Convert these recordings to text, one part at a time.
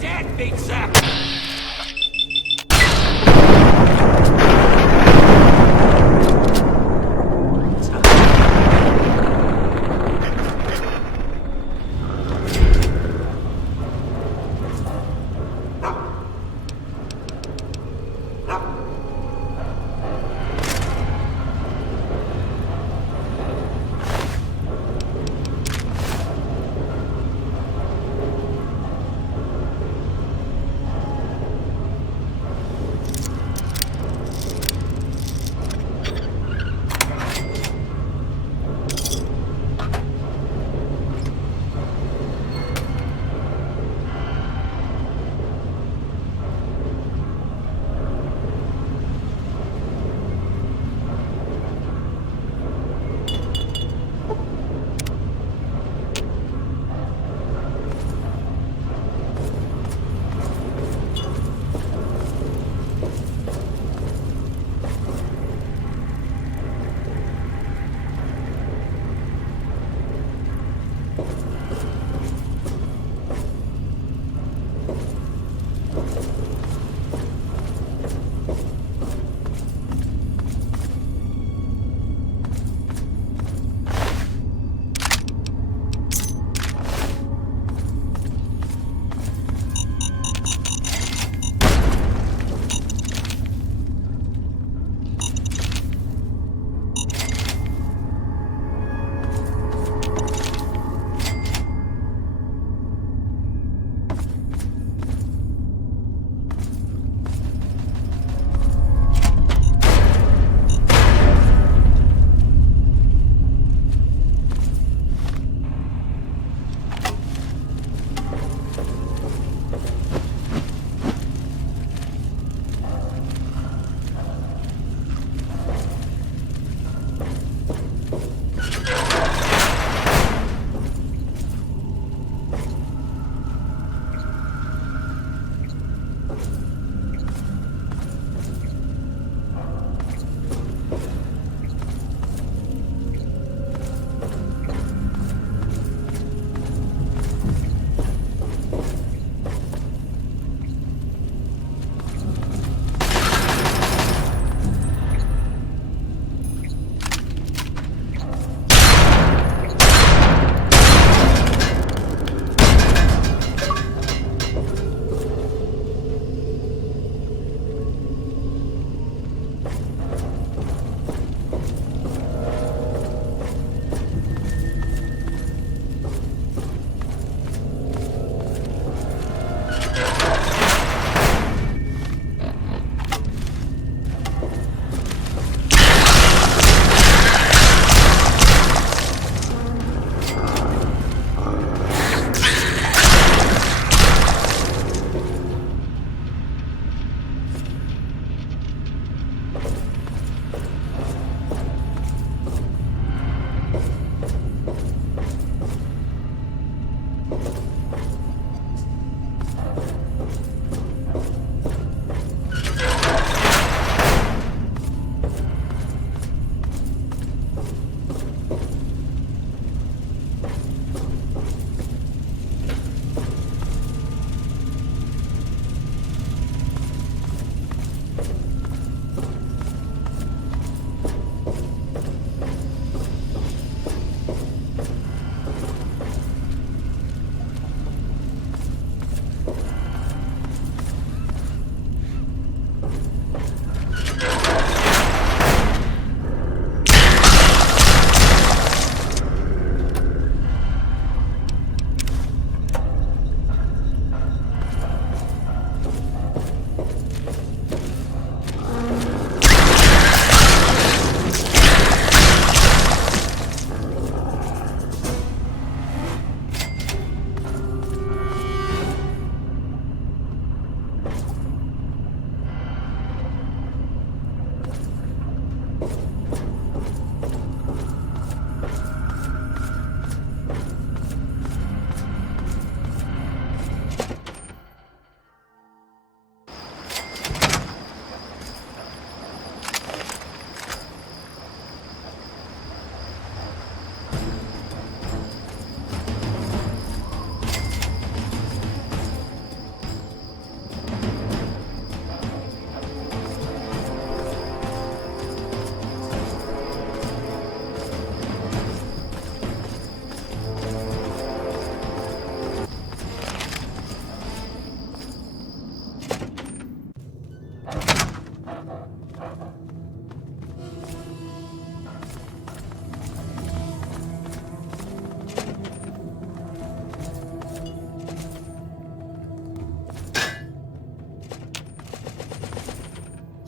dead, big sap!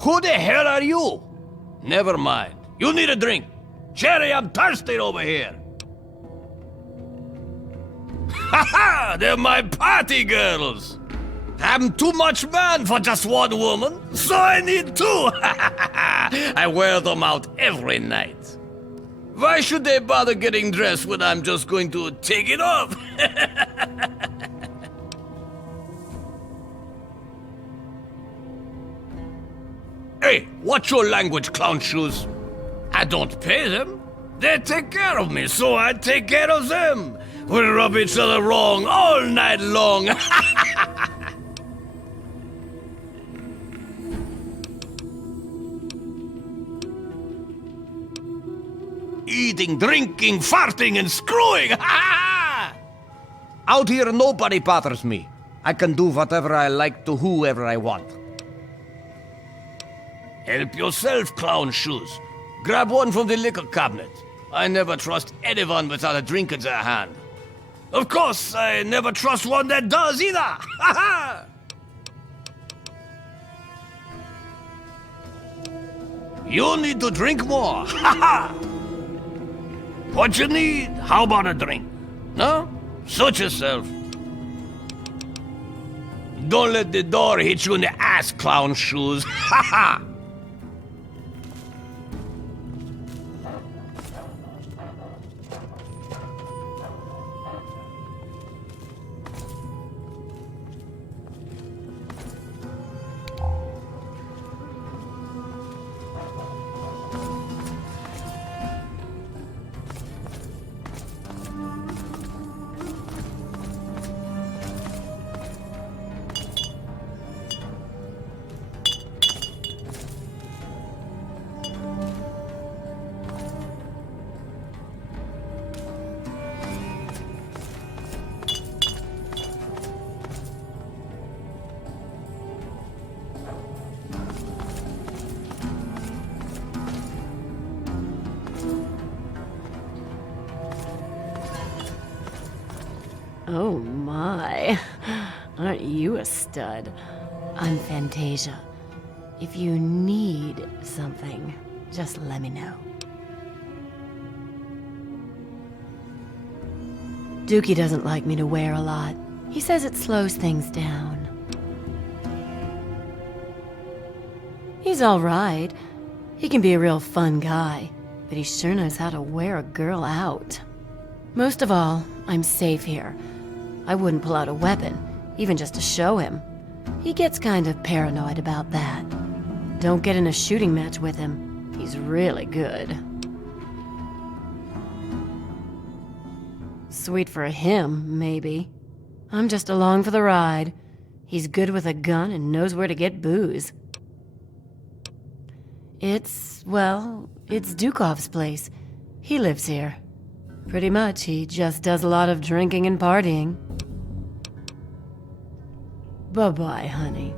Who the hell are you? Never mind. You need a drink. Cherry, I'm thirsty over here. Ha! They're my party girls. I'm too much man for just one woman, so I need two. I wear them out every night. Why should they bother getting dressed when I'm just going to take it off? Hey, watch your language, clown shoes. I don't pay them. They take care of me, so I take care of them. We rub each other wrong all night long. Eating, drinking, farting, and screwing! Out here, nobody bothers me. I can do whatever I like to whoever I want. Help yourself, clown shoes. Grab one from the liquor cabinet. I never trust anyone without a drink in their hand. Of course, I never trust one that does either! You need to drink more! What you need? How about a drink? No? Suit yourself. Don't let the door hit you in the ass, clown shoes. Ha ha! Oh my, aren't you a stud? I'm Fantasia. If you need something, just let me know. Dookie doesn't like me to wear a lot. He says it slows things down. He's all right. He can be a real fun guy, but he sure knows how to wear a girl out. Most of all, I'm safe here. I wouldn't pull out a weapon, even just to show him. He gets kind of paranoid about that. Don't get in a shooting match with him. He's really good. Sweet for him, maybe. I'm just along for the ride. He's good with a gun and knows where to get booze. It's Dukov's place. He lives here. Pretty much, he just does a lot of drinking and partying. Bye-bye, honey.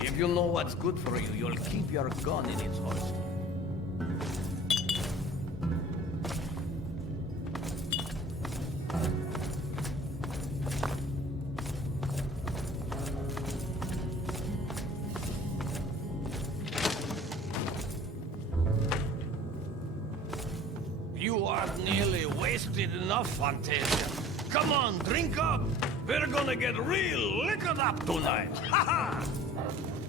If you know what's good for you, you'll keep your gun in its holster. You are nearly wasted enough, Fantasia. Come on, drink up. We're gonna get real liquored up tonight. Ha ha!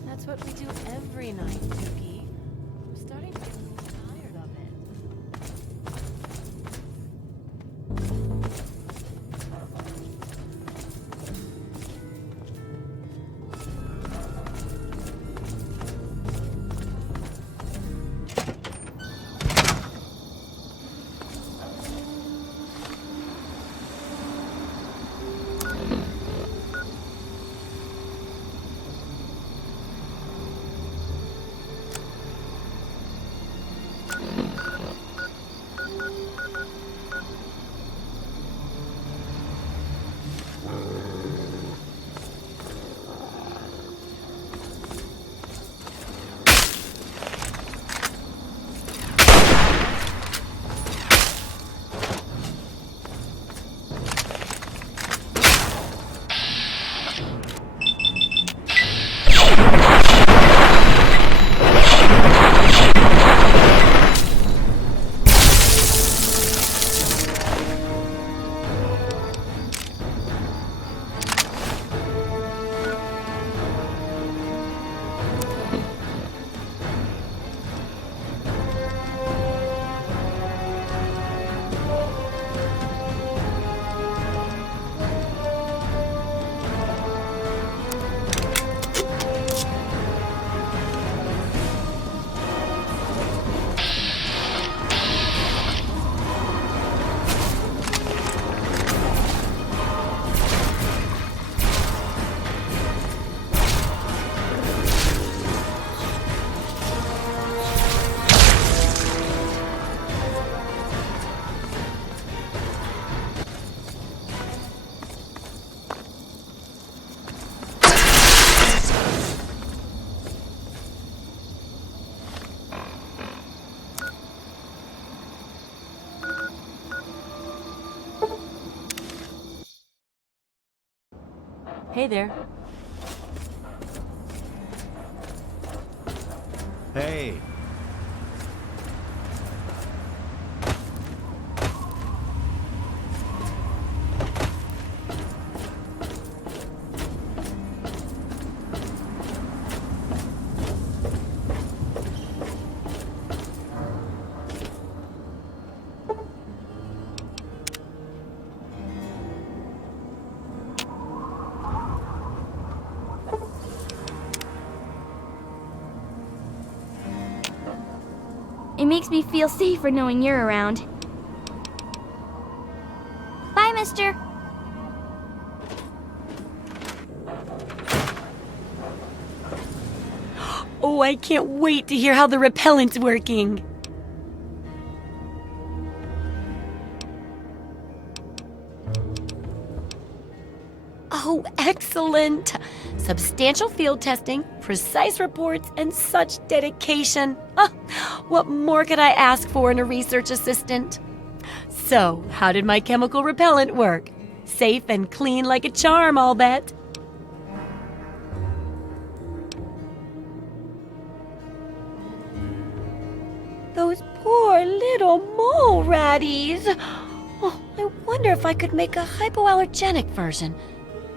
That's what we do every night, Dookie. I'm starting to get tired of it. Hey there. Hey. It makes me feel safer knowing you're around. Bye, mister. Oh, I can't wait to hear how the repellent's working. Oh, excellent! Substantial field testing, precise reports, and such dedication. What more could I ask for in a research assistant? So, how did my chemical repellent work? Safe and clean like a charm, I'll bet. Those poor little mole ratties. Oh, I wonder if I could make a hypoallergenic version.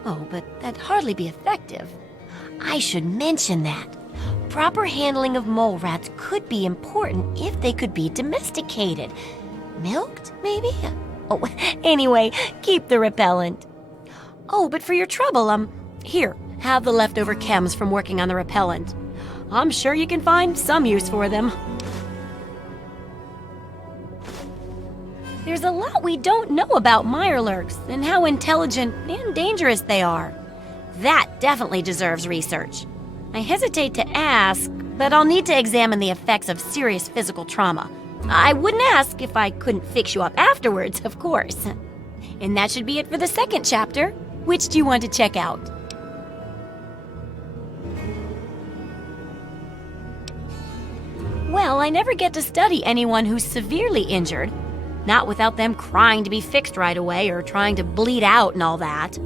Oh, but that'd hardly be effective. I should mention that. Proper handling of mole rats could be important if they could be domesticated. Milked, maybe? Oh, anyway, keep the repellent. Oh, but for your trouble, here, have the leftover chems from working on the repellent. I'm sure you can find some use for them. There's a lot we don't know about mirelurks and how intelligent and dangerous they are. That definitely deserves research. I hesitate to ask, but I'll need to examine the effects of serious physical trauma. I wouldn't ask if I couldn't fix you up afterwards, of course. And that should be it for the second chapter. Which do you want to check out? Well, I never get to study anyone who's severely injured. Not without them crying to be fixed right away or trying to bleed out and all that.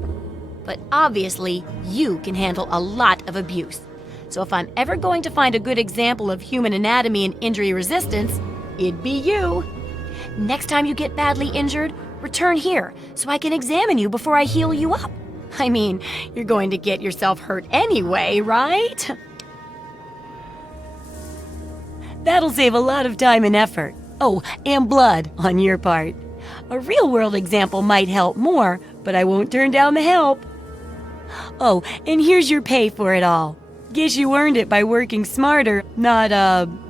But obviously, you can handle a lot of abuse. So if I'm ever going to find a good example of human anatomy and injury resistance, it'd be you. Next time you get badly injured, return here so I can examine you before I heal you up. I mean, you're going to get yourself hurt anyway, right? That'll save a lot of time and effort. Oh, and blood on your part. A real-world example might help more, but I won't turn down the help. Oh, and here's your pay for it all. Guess you earned it by working smarter, not,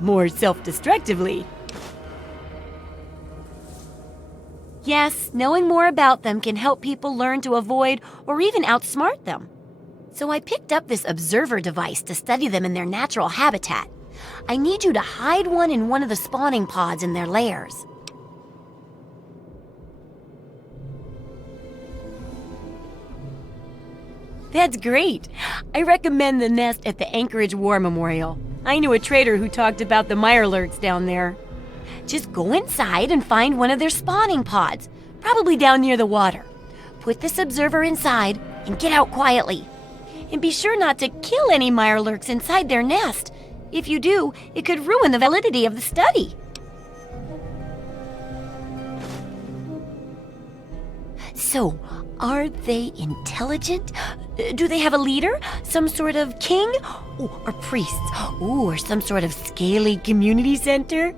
more self-destructively. Yes, knowing more about them can help people learn to avoid or even outsmart them. So I picked up this observer device to study them in their natural habitat. I need you to hide one in one of the spawning pods in their lairs. That's great. I recommend the nest at the Anchorage War Memorial. I knew a trader who talked about the mirelurks down there. Just go inside and find one of their spawning pods, probably down near the water. Put this observer inside and get out quietly. And be sure not to kill any mirelurks inside their nest. If you do, it could ruin the validity of the study. So, are they intelligent? Do they have a leader? Some sort of king? Or priests? Or some sort of scaly community center?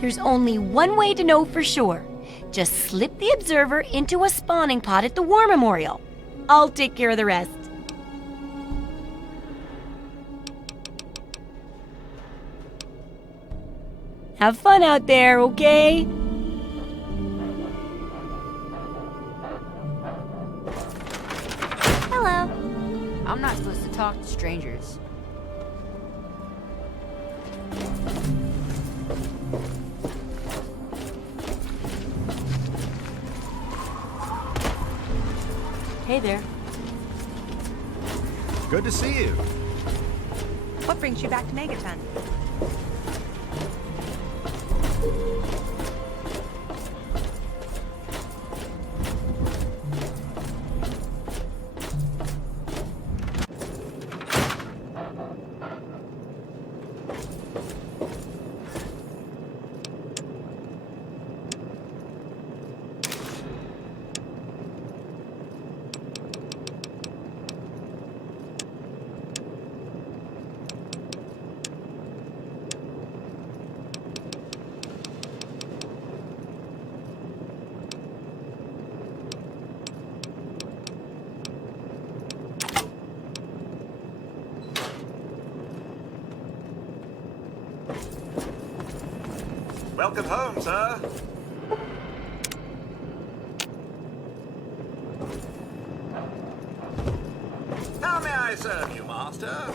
There's only one way to know for sure. Just slip the observer into a spawning pod at the War Memorial. I'll take care of the rest. Have fun out there, okay? Hello. I'm not supposed to talk to strangers. Hey there. Good to see you. What brings you back to Megaton? Welcome home, sir. How may I serve you, master?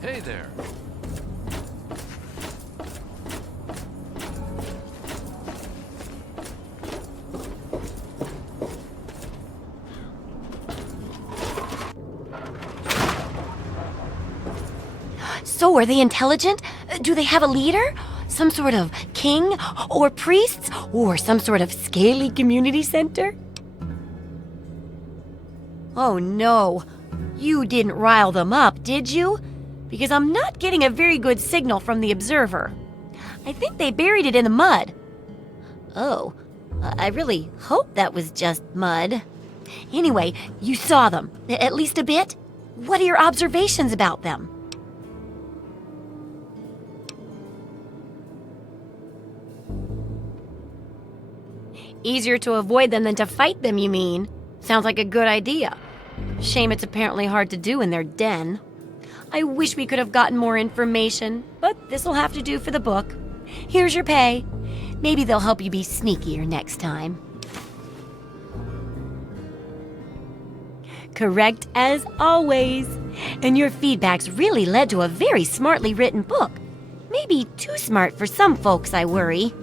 Hey there. So, are they intelligent? Do they have a leader? Some sort of king or priests? Or some sort of scaly community center? Oh no. You didn't rile them up, did you? Because I'm not getting a very good signal from the observer. I think they buried it in the mud. Oh, I really hope that was just mud. Anyway, you saw them, at least a bit? What are your observations about them? Easier to avoid them than to fight them, you mean? Sounds like a good idea. Shame it's apparently hard to do in their den. I wish we could have gotten more information, but this'll have to do for the book. Here's your pay. Maybe they'll help you be sneakier next time. Correct as always. And your feedback's really led to a very smartly written book. Maybe too smart for some folks, I worry.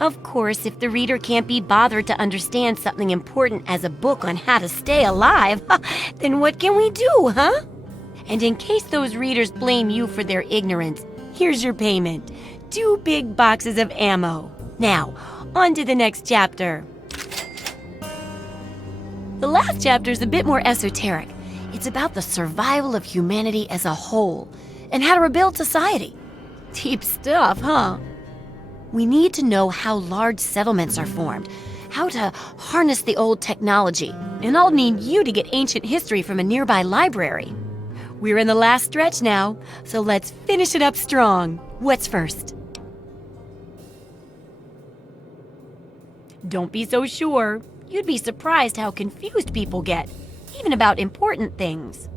Of course, if the reader can't be bothered to understand something important as a book on how to stay alive, then what can we do, huh? And in case those readers blame you for their ignorance, here's your payment. 2 big boxes of ammo. Now, on to the next chapter. The last chapter is a bit more esoteric. It's about the survival of humanity as a whole and how to rebuild society. Deep stuff, huh? We need to know how large settlements are formed, how to harness the old technology, and I'll need you to get ancient history from a nearby library. We're in the last stretch now, so let's finish it up strong. What's first? Don't be so sure. You'd be surprised how confused people get, even about important things.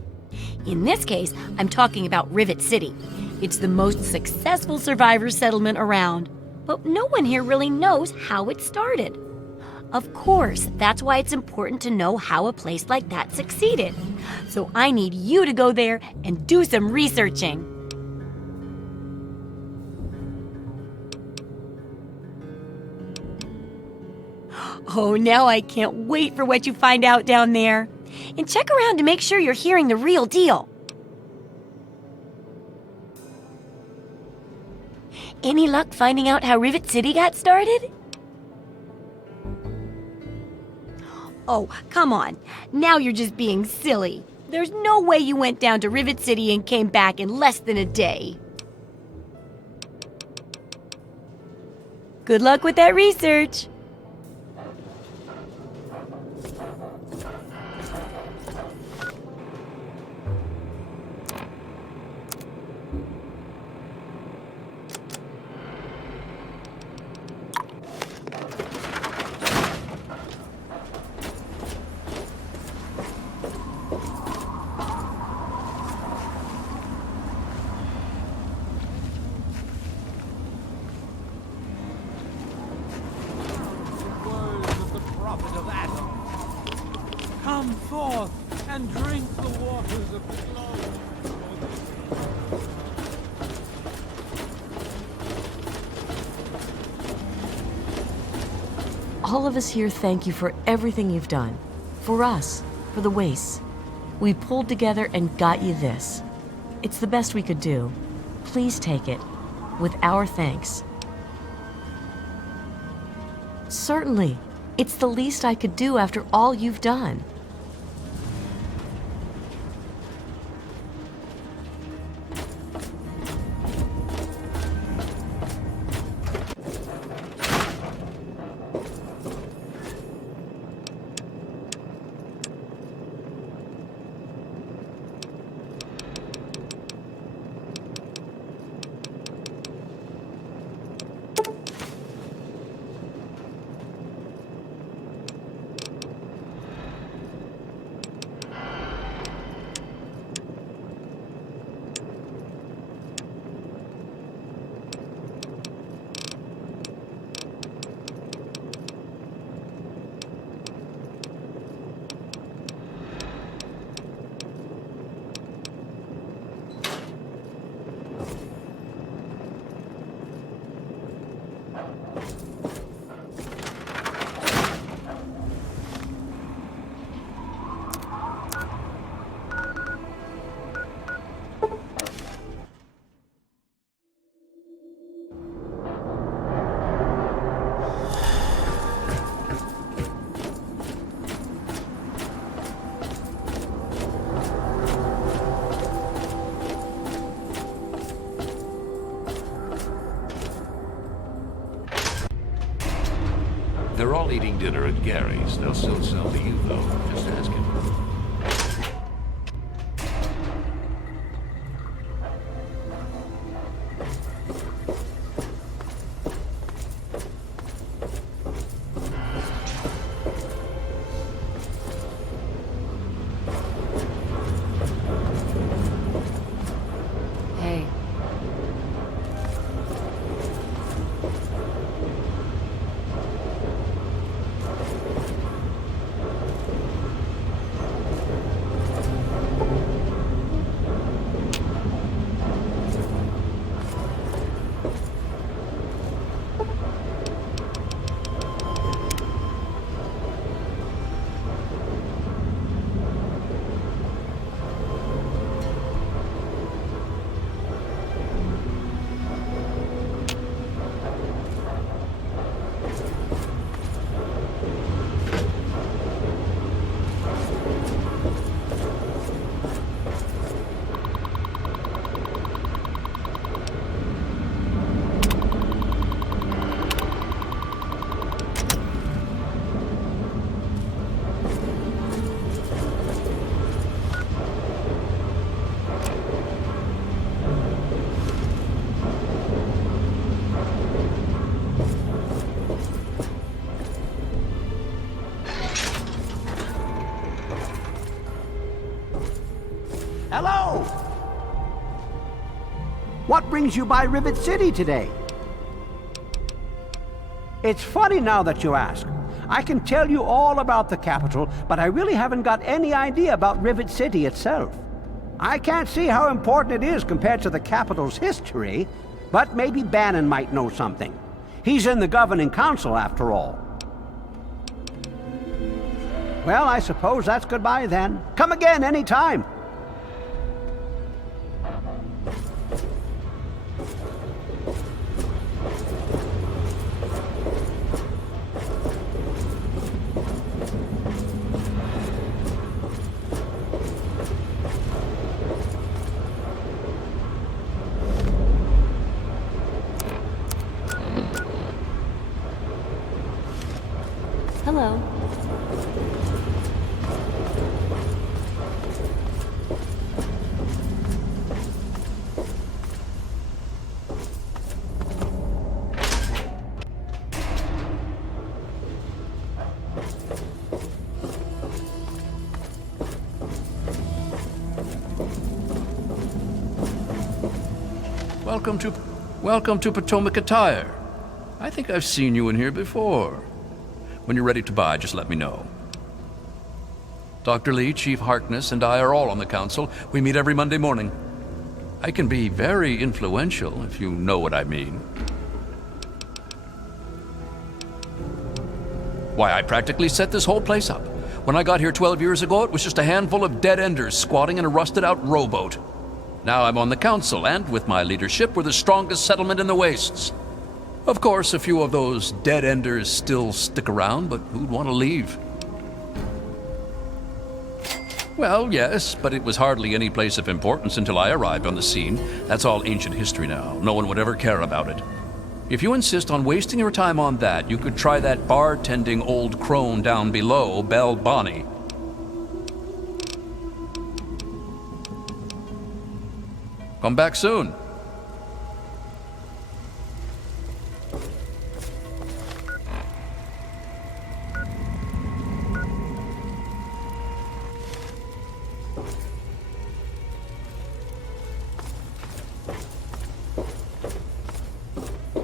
In this case, I'm talking about Rivet City. It's the most successful survivor settlement around. But no one here really knows how it started. Of course, that's why it's important to know how a place like that succeeded. So I need you to go there and do some researching. Oh, now I can't wait for what you find out down there. And check around to make sure you're hearing the real deal. Any luck finding out how Rivet City got started? Oh, come on. Now you're just being silly. There's no way you went down to Rivet City and came back in less than a day. Good luck with that research. Come forth and drink the waters of flow. All of us here thank you for everything you've done. For us, for the wastes. We pulled together and got you this. It's the best we could do. Please take it, with our thanks. Certainly. It's the least I could do after all you've done. They're all eating dinner at Gary's. They'll still sell to you, though. Just ask him. Hey. Hello! What brings you by Rivet City today? It's funny now that you ask. I can tell you all about the capital, but I really haven't got any idea about Rivet City itself. I can't see how important it is compared to the capital's history, but maybe Bannon might know something. He's in the governing council, after all. Well, I suppose that's goodbye then. Come again anytime. Hello. Welcome to Potomac Attire. I think I've seen you in here before. When you're ready to buy, just let me know. Dr. Lee, Chief Harkness, and I are all on the council. We meet every Monday morning. I can be very influential, if you know what I mean. Why, I practically set this whole place up. When I got here 12 years ago, it was just a handful of dead-enders squatting in a rusted-out rowboat. Now I'm on the council, and with my leadership, we're the strongest settlement in the wastes. Of course, a few of those dead-enders still stick around, but who'd want to leave? Well, yes, but it was hardly any place of importance until I arrived on the scene. That's all ancient history now. No one would ever care about it. If you insist on wasting your time on that, you could try that bartending old crone down below, Belle Bonnie. Come back soon.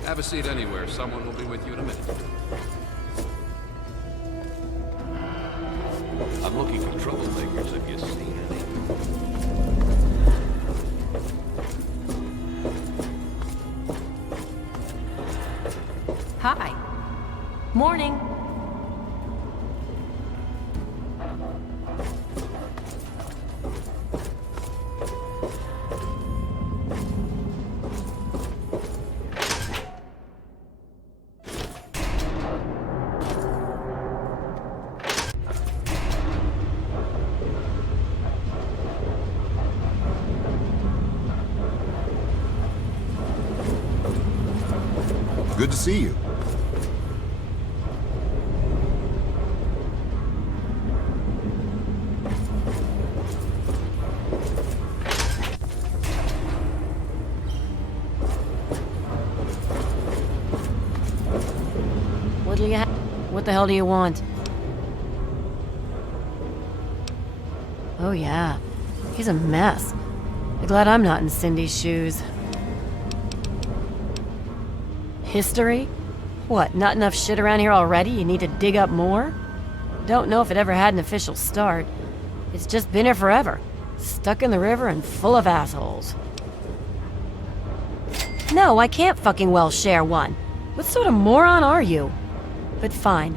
Have a seat anywhere. Someone will be with you in a minute. I'm looking for troublemakers. Have you seen any? Hi. Morning. Good to see you. What the hell do you want? Oh yeah, he's a mess. I'm glad I'm not in Cindy's shoes. History? What, not enough shit around here already? You need to dig up more? Don't know if it ever had an official start. It's just been here forever. Stuck in the river and full of assholes. No, I can't fucking well share one. What sort of moron are you? But fine.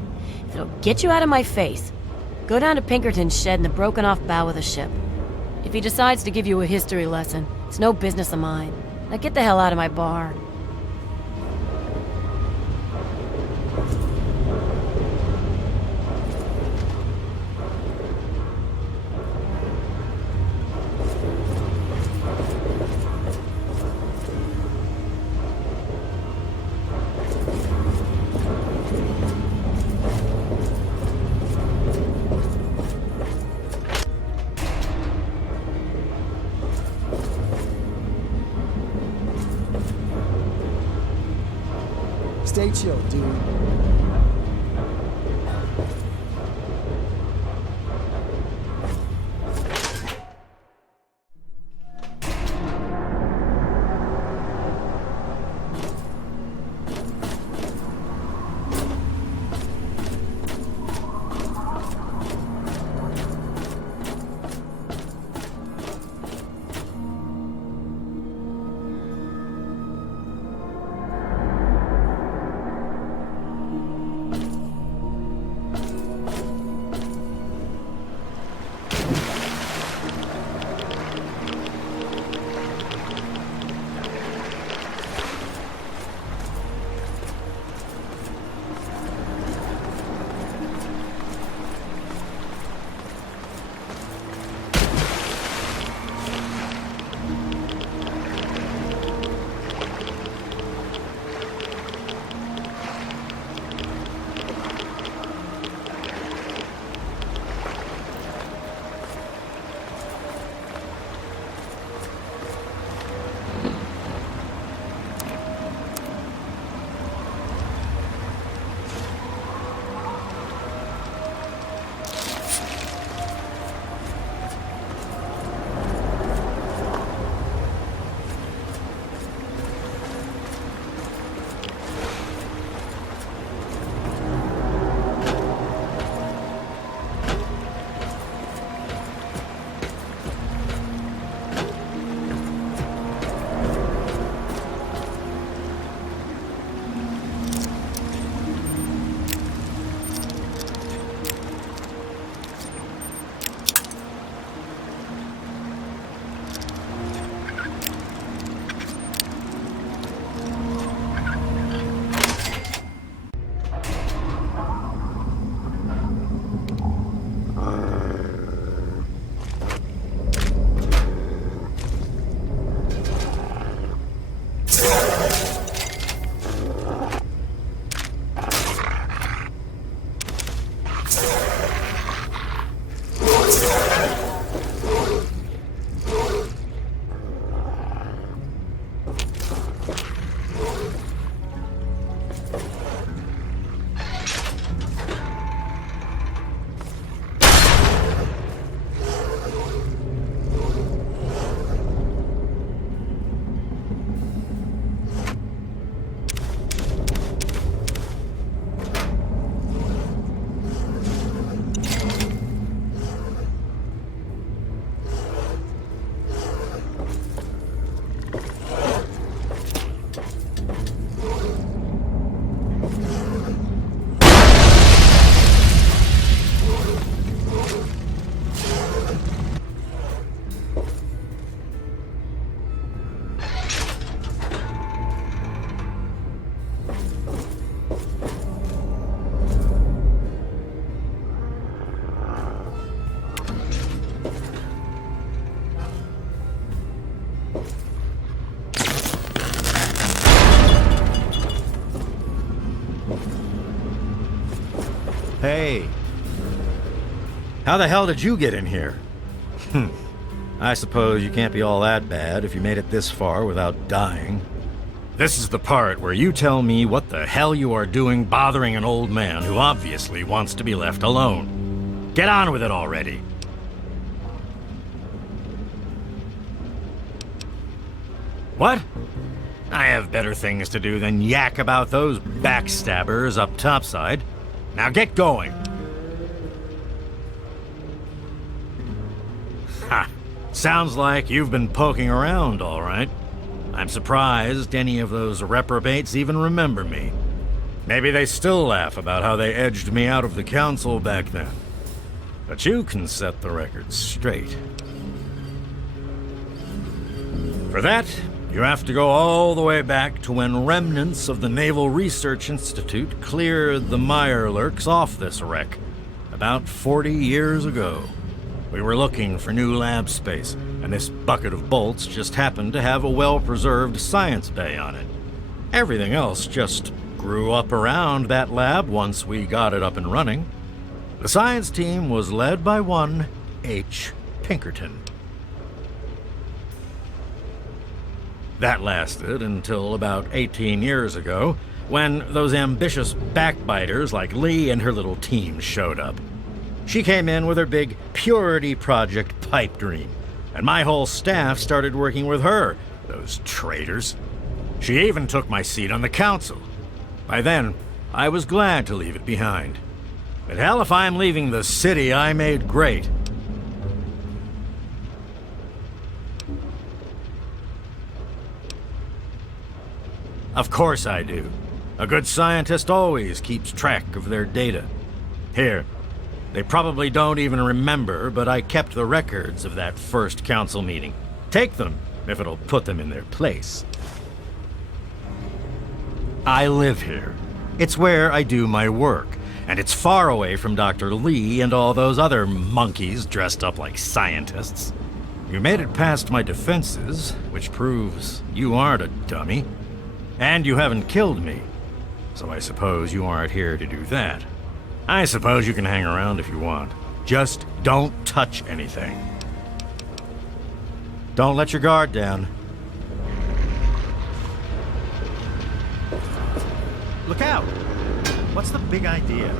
If it'll get you out of my face, go down to Pinkerton's shed in the broken off bow of the ship. If he decides to give you a history lesson, it's no business of mine. Now get the hell out of my bar. Stay chill, dude. Hey. How the hell did you get in here? I suppose you can't be all that bad if you made it this far without dying. This is the part where you tell me what the hell you are doing bothering an old man who obviously wants to be left alone. Get on with it already. What? I have better things to do than yak about those backstabbers up topside. Now get going. Ha! Sounds like you've been poking around, all right. I'm surprised any of those reprobates even remember me. Maybe they still laugh about how they edged me out of the council back then. But you can set the record straight. For that, you have to go all the way back to when remnants of the Naval Research Institute cleared the Mirelurks off this wreck, about 40 years ago. We were looking for new lab space, and this bucket of bolts just happened to have a well-preserved science bay on it. Everything else just grew up around that lab once we got it up and running. The science team was led by one H. Pinkerton. That lasted until about 18 years ago, when those ambitious backbiters like Lee and her little team showed up. She came in with her big Purity Project pipe dream, and my whole staff started working with her, those traitors. She even took my seat on the council. By then, I was glad to leave it behind. But hell, if I'm leaving the city I made great. Of course I do. A good scientist always keeps track of their data. Here, they probably don't even remember, but I kept the records of that first council meeting. Take them, if it'll put them in their place. I live here. It's where I do my work, and it's far away from Dr. Lee and all those other monkeys dressed up like scientists. You made it past my defenses, which proves you aren't a dummy. And you haven't killed me, so I suppose you aren't here to do that. I suppose you can hang around if you want. Just don't touch anything. Don't let your guard down. Look out! What's the big idea?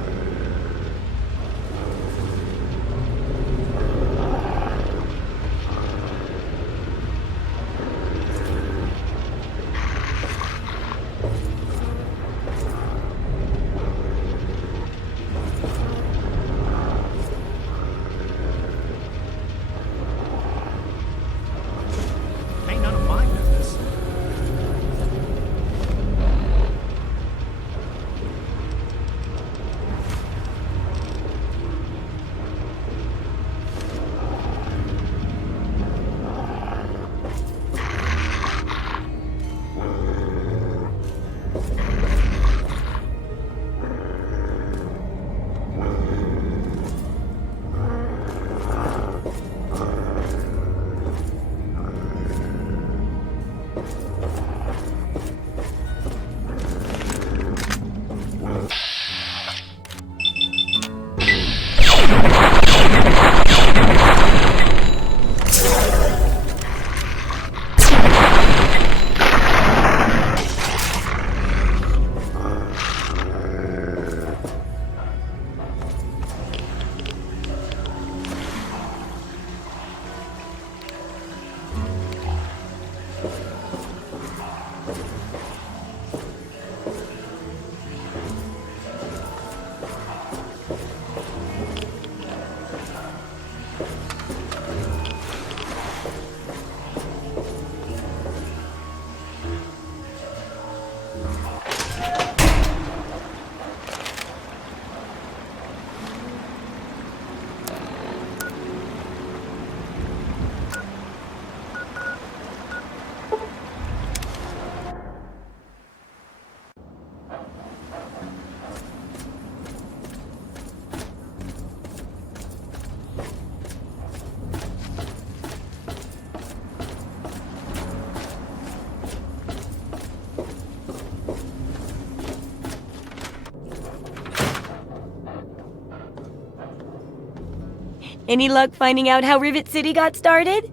Any luck finding out how Rivet City got started?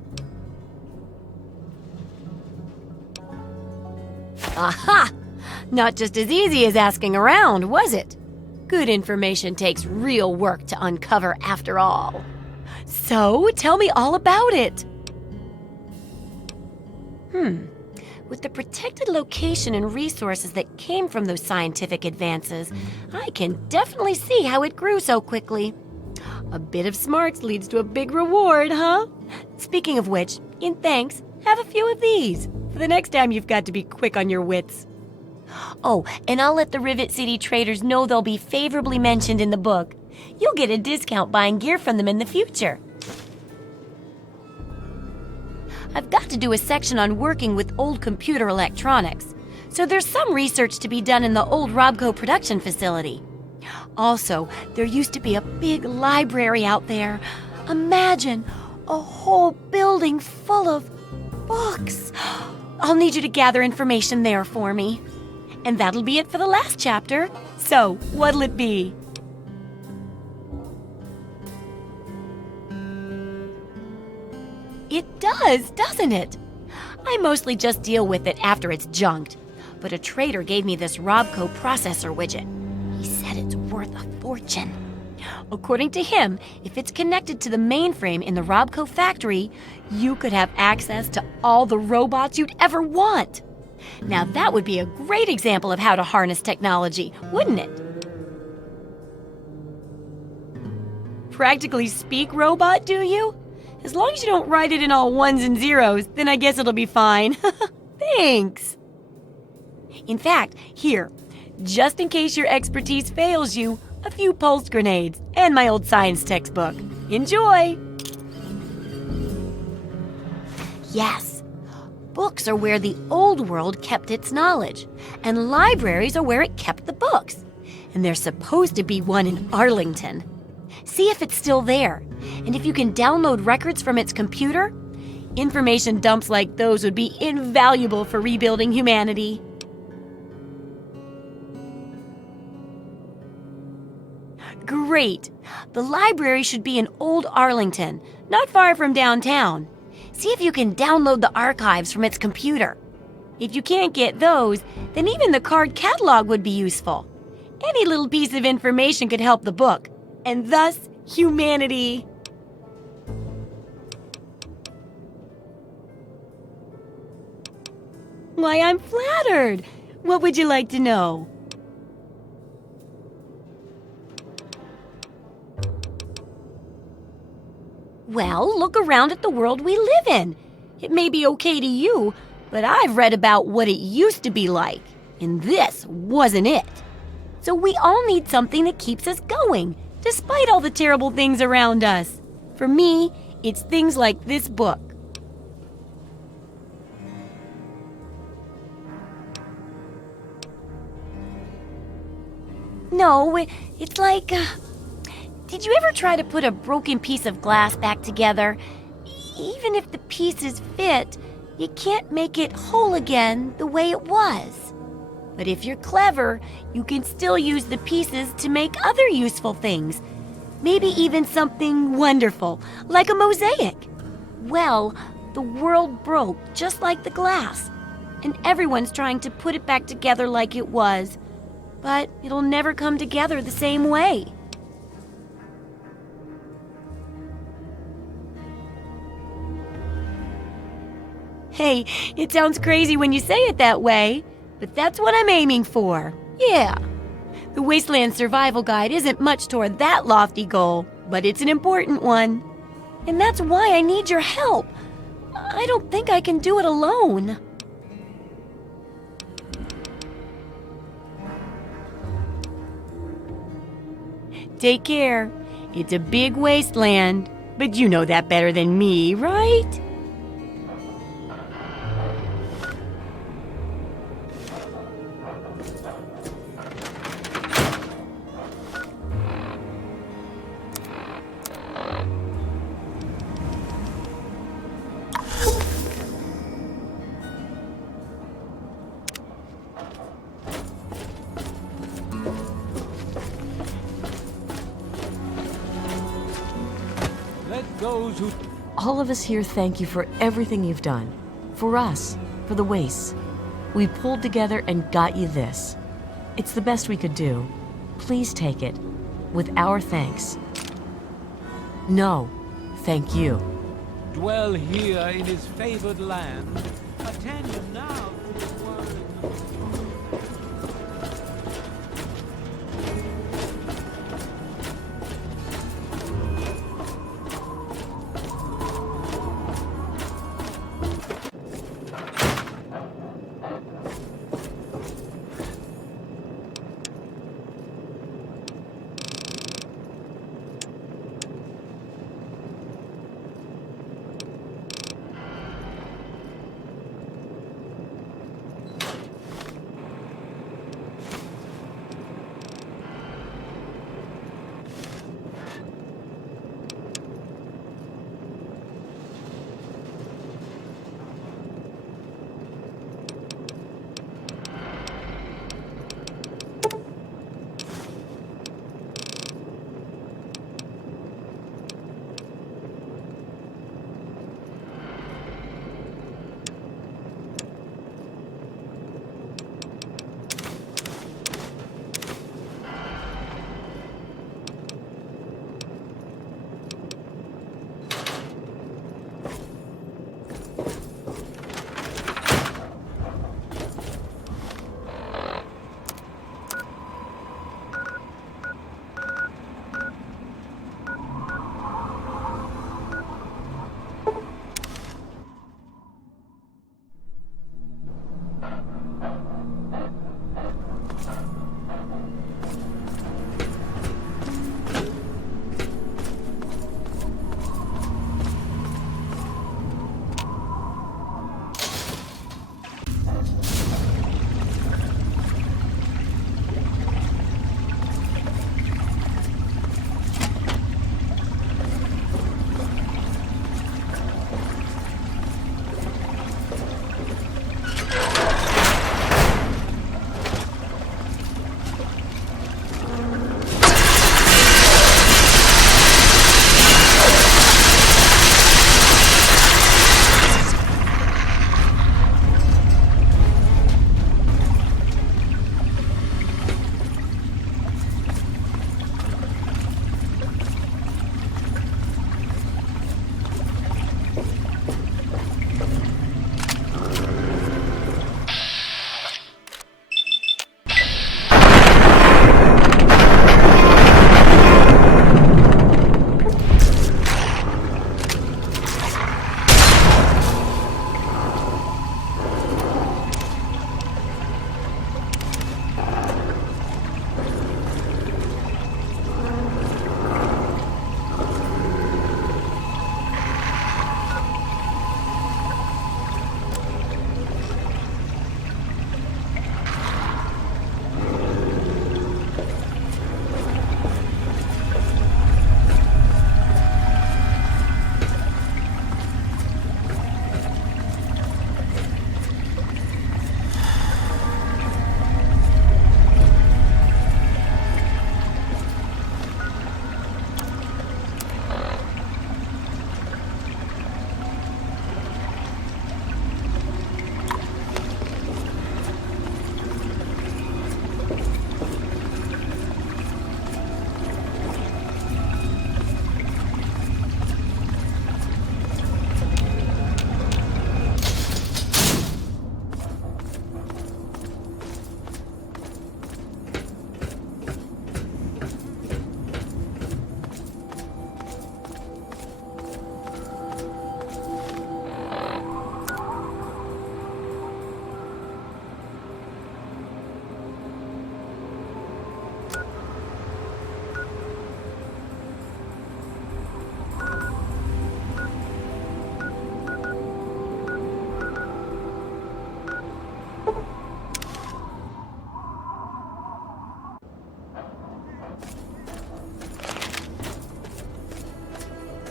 Aha! Not just as easy as asking around, was it? Good information takes real work to uncover after all. So, tell me all about it. With the protected location and resources that came from those scientific advances, I can definitely see how it grew so quickly. A bit of smarts leads to a big reward, huh? Speaking of which, in thanks, have a few of these for the next time you've got to be quick on your wits. Oh, and I'll let the Rivet City traders know they'll be favorably mentioned in the book. You'll get a discount buying gear from them in the future. I've got to do a section on working with old computer electronics, so there's some research to be done in the old Robco production facility. Also, there used to be a big library out there. Imagine a whole building full of books. I'll need you to gather information there for me. And that'll be it for the last chapter. So, what'll it be? It does, doesn't it? I mostly just deal with it after it's junked. But a trader gave me this Robco processor widget. He said it's worth a fortune. According to him, if it's connected to the mainframe in the Robco factory, you could have access to all the robots you'd ever want. Now that would be a great example of how to harness technology, wouldn't it? Practically speak robot, do you? As long as you don't write it in all ones and zeros, then I guess it'll be fine. Thanks. In fact, here, just in case your expertise fails you, a few pulse grenades and my old science textbook. Enjoy! Yes, books are where the old world kept its knowledge, and libraries are where it kept the books. And there's supposed to be one in Arlington. See if it's still there. And if you can download records from its computer, information dumps like those would be invaluable for rebuilding humanity. Great! The library should be in Old Arlington, not far from downtown. See if you can download the archives from its computer. If you can't get those, then even the card catalog would be useful. Any little piece of information could help the book, and thus humanity. Why, I'm flattered. What would you like to know? Well, look around at the world we live in. It may be okay to you, but I've read about what it used to be like, and this wasn't it. So we all need something that keeps us going, despite all the terrible things around us. For me, it's things like this book. No, it's like... Did you ever try to put a broken piece of glass back together? Even if the pieces fit, you can't make it whole again the way it was. But if you're clever, you can still use the pieces to make other useful things. Maybe even something wonderful, like a mosaic. Well, the world broke just like the glass, and everyone's trying to put it back together like it was. But it'll never come together the same way. Hey, it sounds crazy when you say it that way, but that's what I'm aiming for. Yeah. The Wasteland Survival Guide isn't much toward that lofty goal, but it's an important one. And that's why I need your help. I don't think I can do it alone. Take care. It's a big wasteland, but you know that better than me, right? Those who... All of us here thank you for everything you've done. For us, for the wastes. We pulled together and got you this. It's the best we could do. Please take it, with our thanks. No, thank you. Dwell here in his favored land. Attend him now to the word.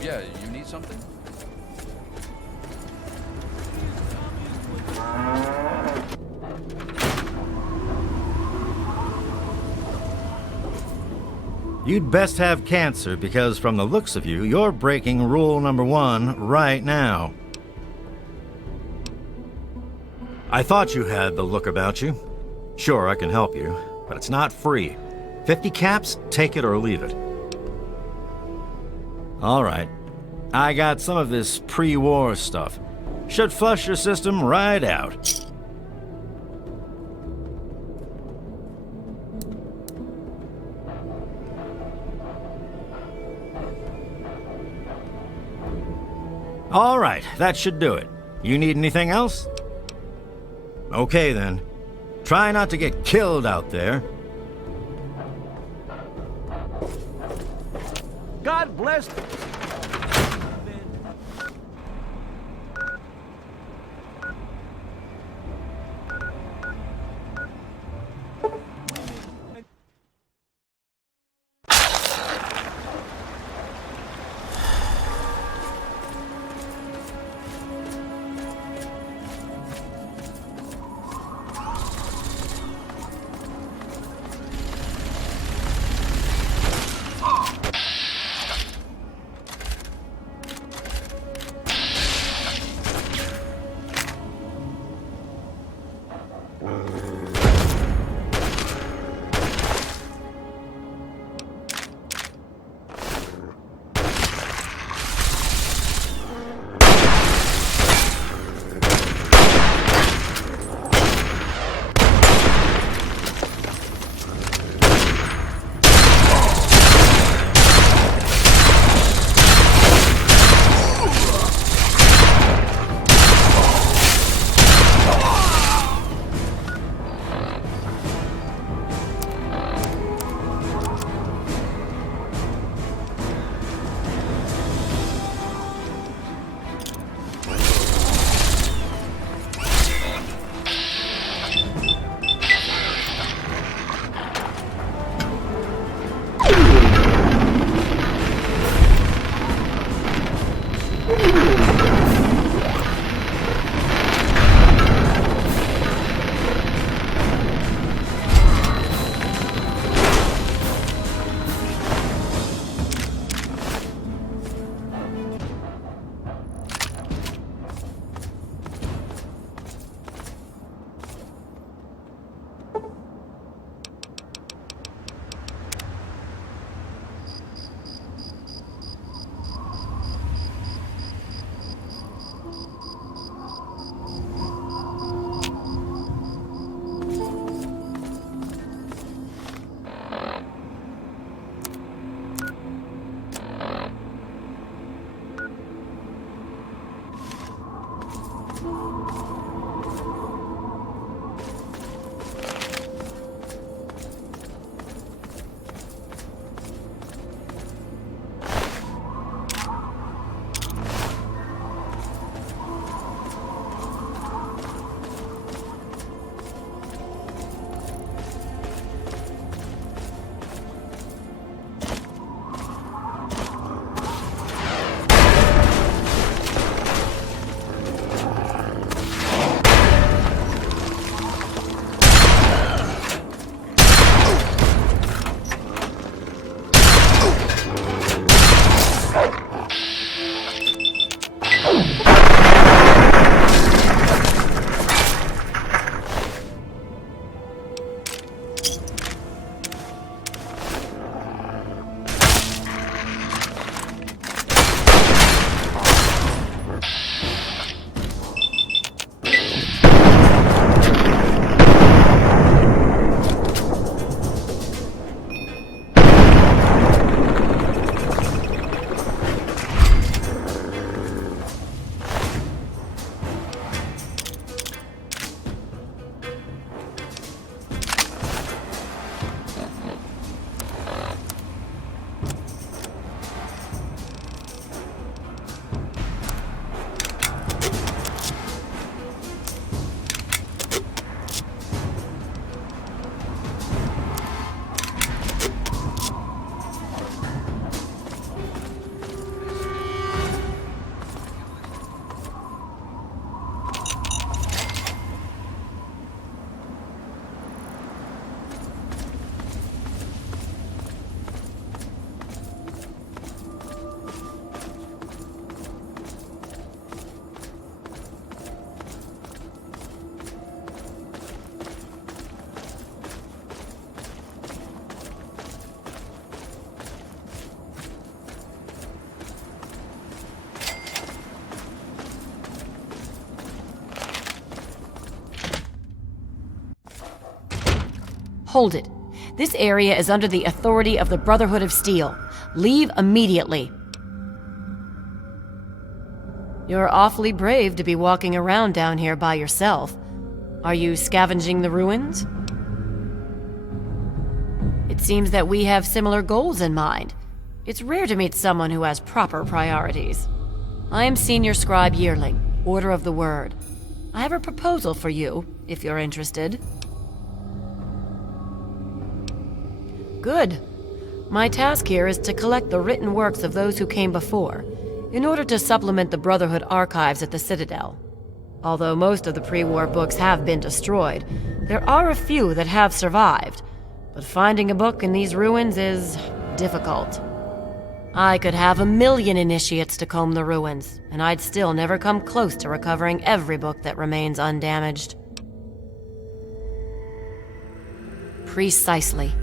Yeah, you need something? You'd best have cancer because from the looks of you, you're breaking rule number 1 right now. I thought you had the look about you. Sure, I can help you, but it's not free. 50 caps, take it or leave it. All right. I got some of this pre-war stuff. Should flush your system right out. All right, that should do it. You need anything else? Okay then. Try not to get killed out there. God bless. Hold it. This area is under the authority of the Brotherhood of Steel. Leave immediately. You're awfully brave to be walking around down here by yourself. Are you scavenging the ruins? It seems that we have similar goals in mind. It's rare to meet someone who has proper priorities. I am Senior Scribe Yearling, Order of the Word. I have a proposal for you, if you're interested. Good. My task here is to collect the written works of those who came before, in order to supplement the Brotherhood archives at the Citadel. Although most of the pre-war books have been destroyed, there are a few that have survived, but finding a book in these ruins is difficult. I could have 1,000,000 initiates to comb the ruins, and I'd still never come close to recovering every book that remains undamaged. Precisely.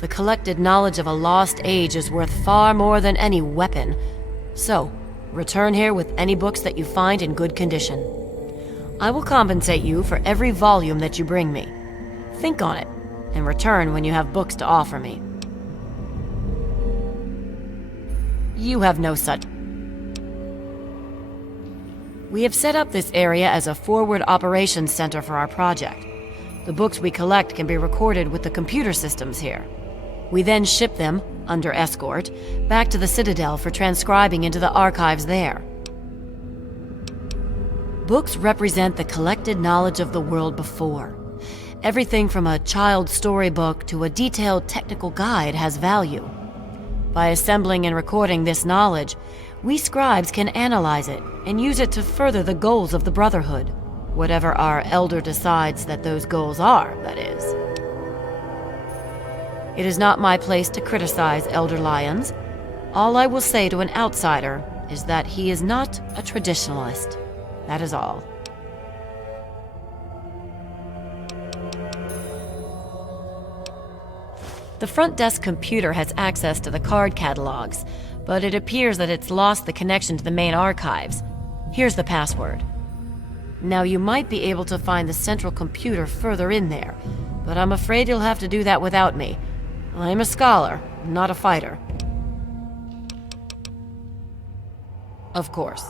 The collected knowledge of a lost age is worth far more than any weapon. So, return here with any books that you find in good condition. I will compensate you for every volume that you bring me. Think on it, and return when you have books to offer me. You have no such. We have set up this area as a forward operations center for our project. The books we collect can be recorded with the computer systems here. We then ship them, under escort, back to the Citadel for transcribing into the archives there. Books represent the collected knowledge of the world before. Everything from a child's storybook to a detailed technical guide has value. By assembling and recording this knowledge, we scribes can analyze it and use it to further the goals of the Brotherhood. Whatever our elder decides that those goals are, that is. It is not my place to criticize Elder Lyons. All I will say to an outsider is that he is not a traditionalist. That is all. The front desk computer has access to the card catalogs, but it appears that it's lost the connection to the main archives. Here's the password. Now, you might be able to find the central computer further in there, but I'm afraid you'll have to do that without me. I'm a scholar, not a fighter. Of course.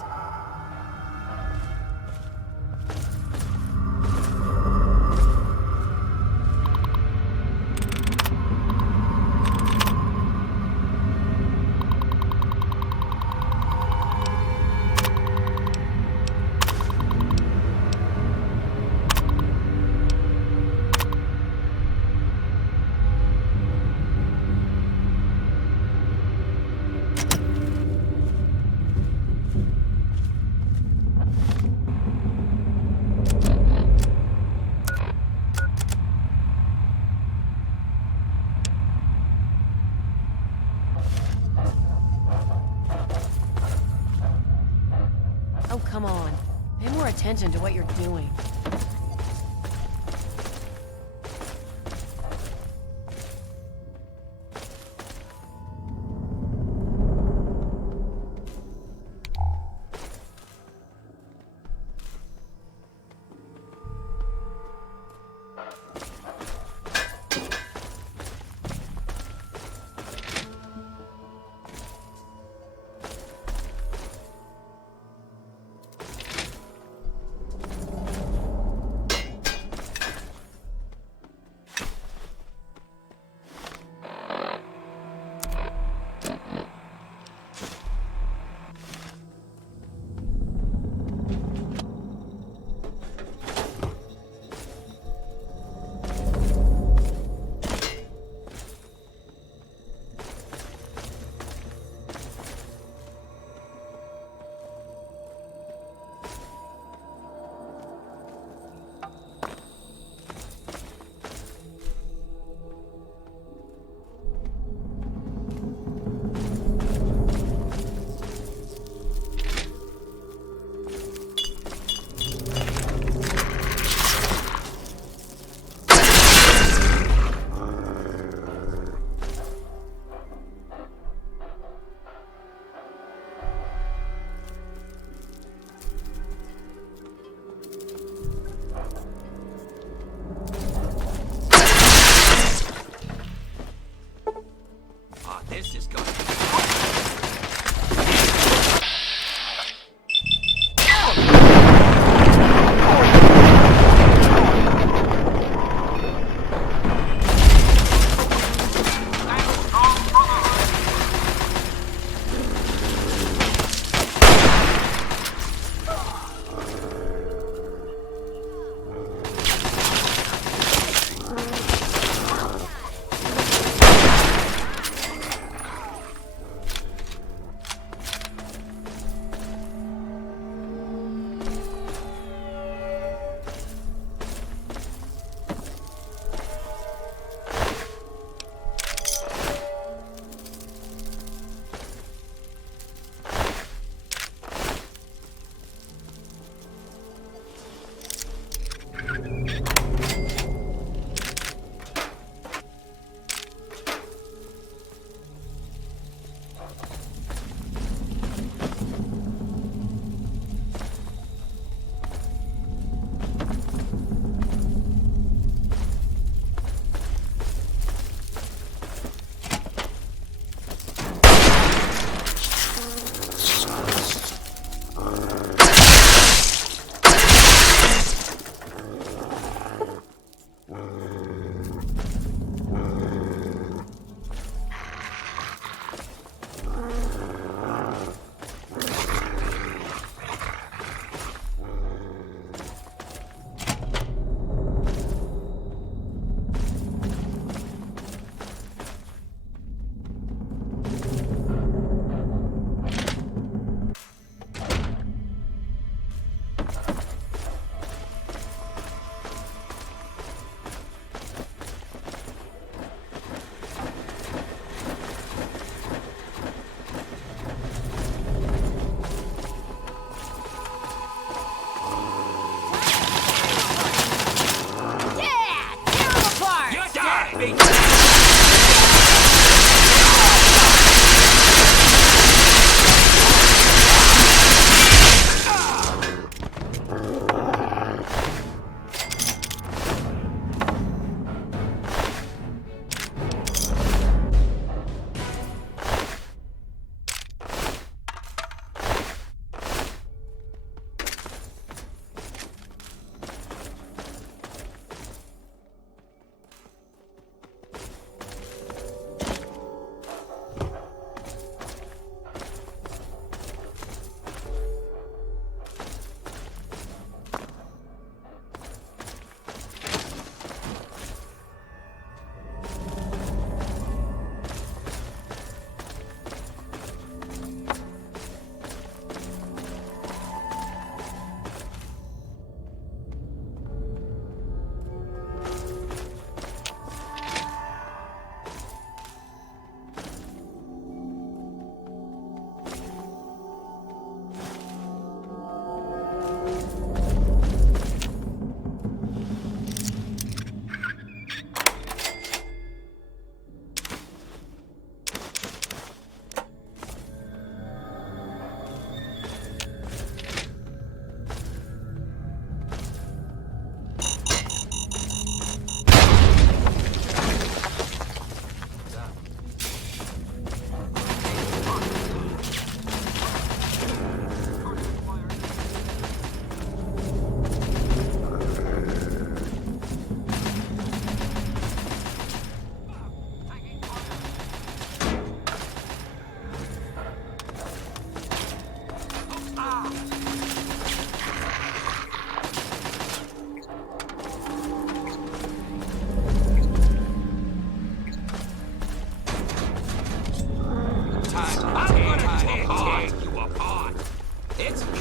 Oh, come on. Pay more attention to what you're doing.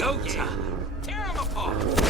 Go time. Tear them apart.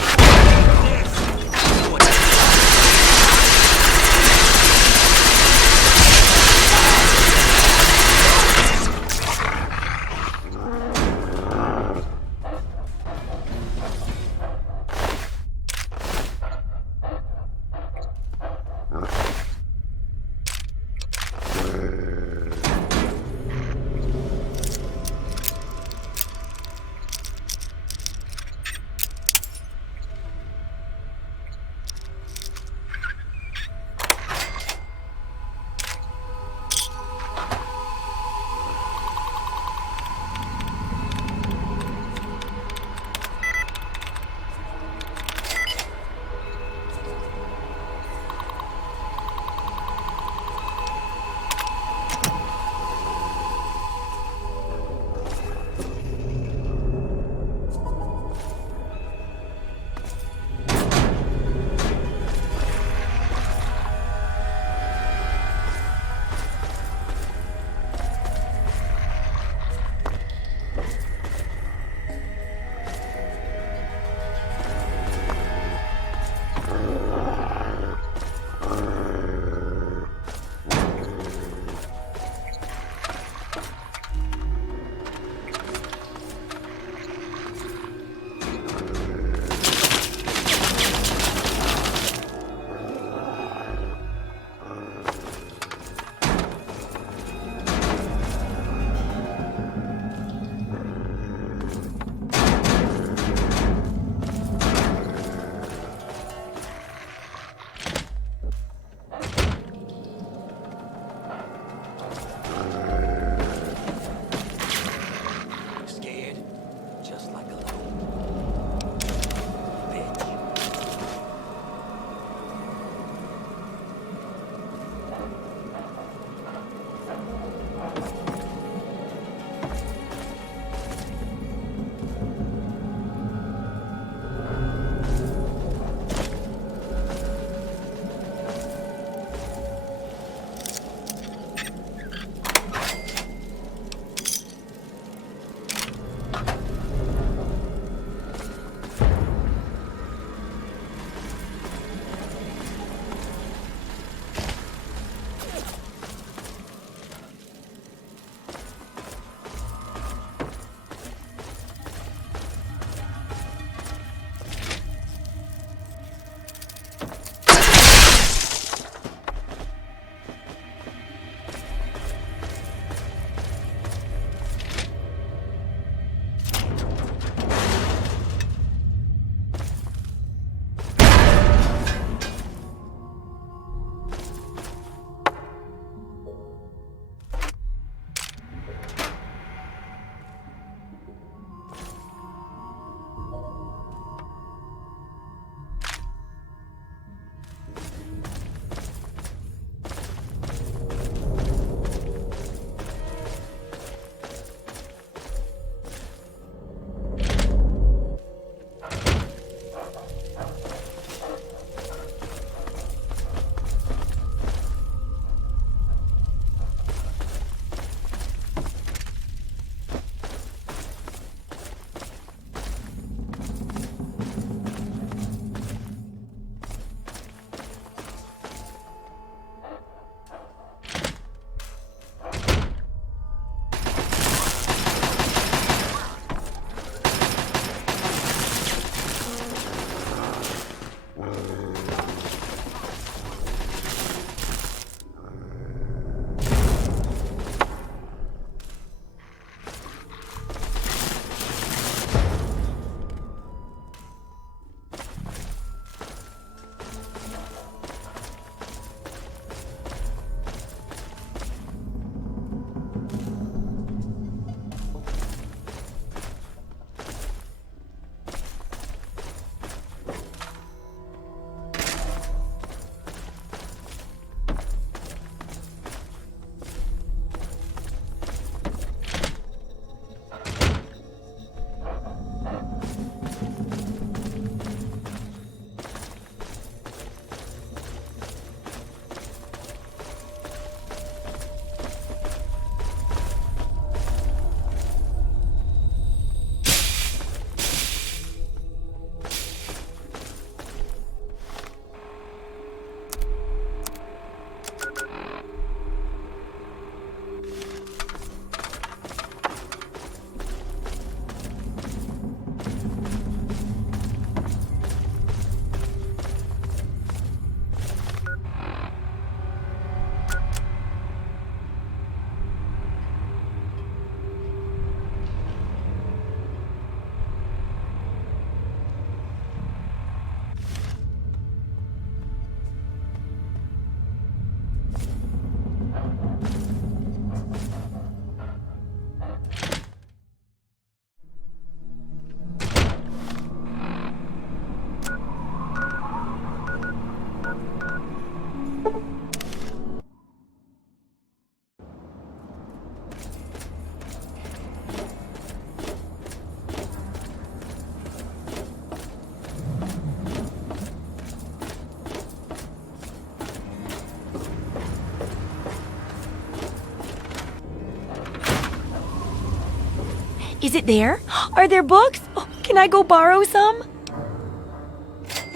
Is it there? Are there books? Oh, can I go borrow some?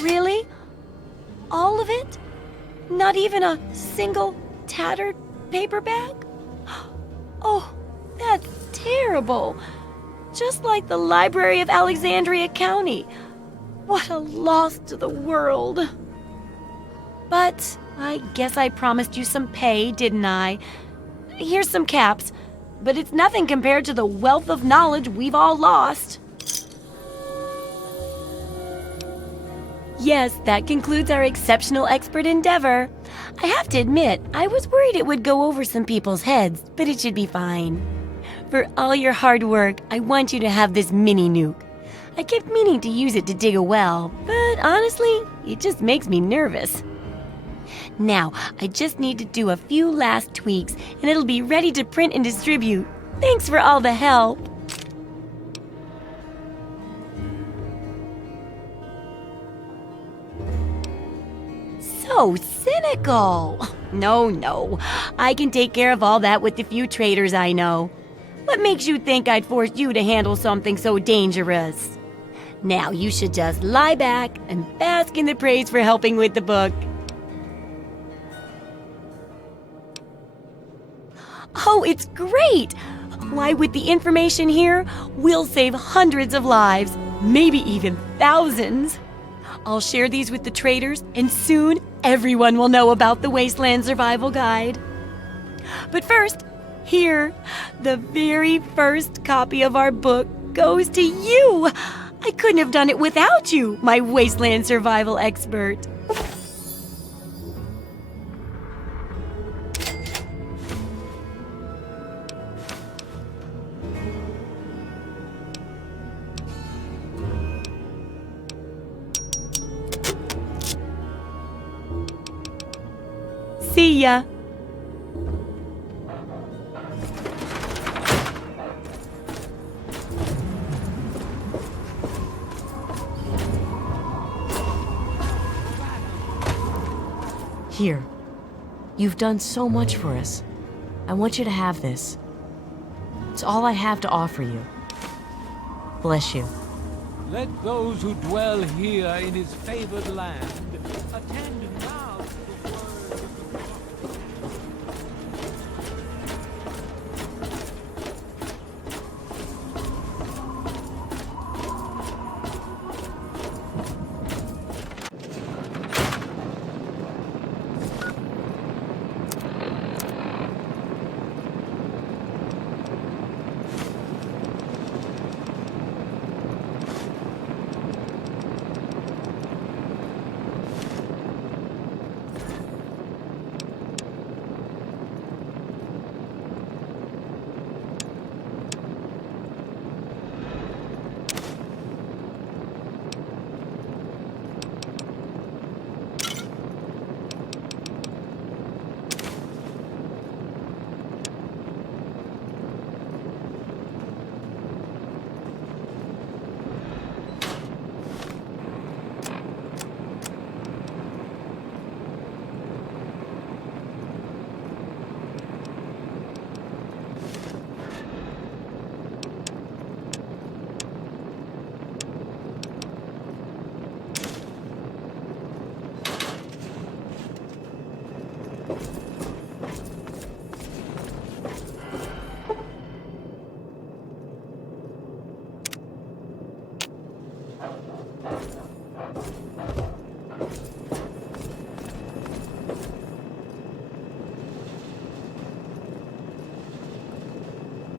Really? All of it? Not even a single tattered paperback? Oh, that's terrible. Just like the Library of Alexandria County. What a loss to the world. But I guess I promised you some pay, didn't I? Here's some caps, but it's nothing compared to the wealth of knowledge we've all lost. Yes, that concludes our exceptional expert endeavor. I have to admit, I was worried it would go over some people's heads, but it should be fine. For all your hard work, I want you to have this mini nuke. I kept meaning to use it to dig a well, but honestly, it just makes me nervous. Now, I just need to do a few last tweaks, and it'll be ready to print and distribute. Thanks for all the help. So cynical. No. I can take care of all that with the few traders I know. What makes you think I'd force you to handle something so dangerous? Now you should just lie back and bask in the praise for helping with the book. Oh, it's great! Why, with the information here, we'll save hundreds of lives, maybe even thousands. I'll share these with the traders, and soon everyone will know about the Wasteland Survival Guide. But first, here, the very first copy of our book goes to you. I couldn't have done it without you, my Wasteland Survival expert. See ya. Here. You've done so much for us. I want you to have this. It's all I have to offer you. Bless you. Let those who dwell here in his favored land attend now to the word of the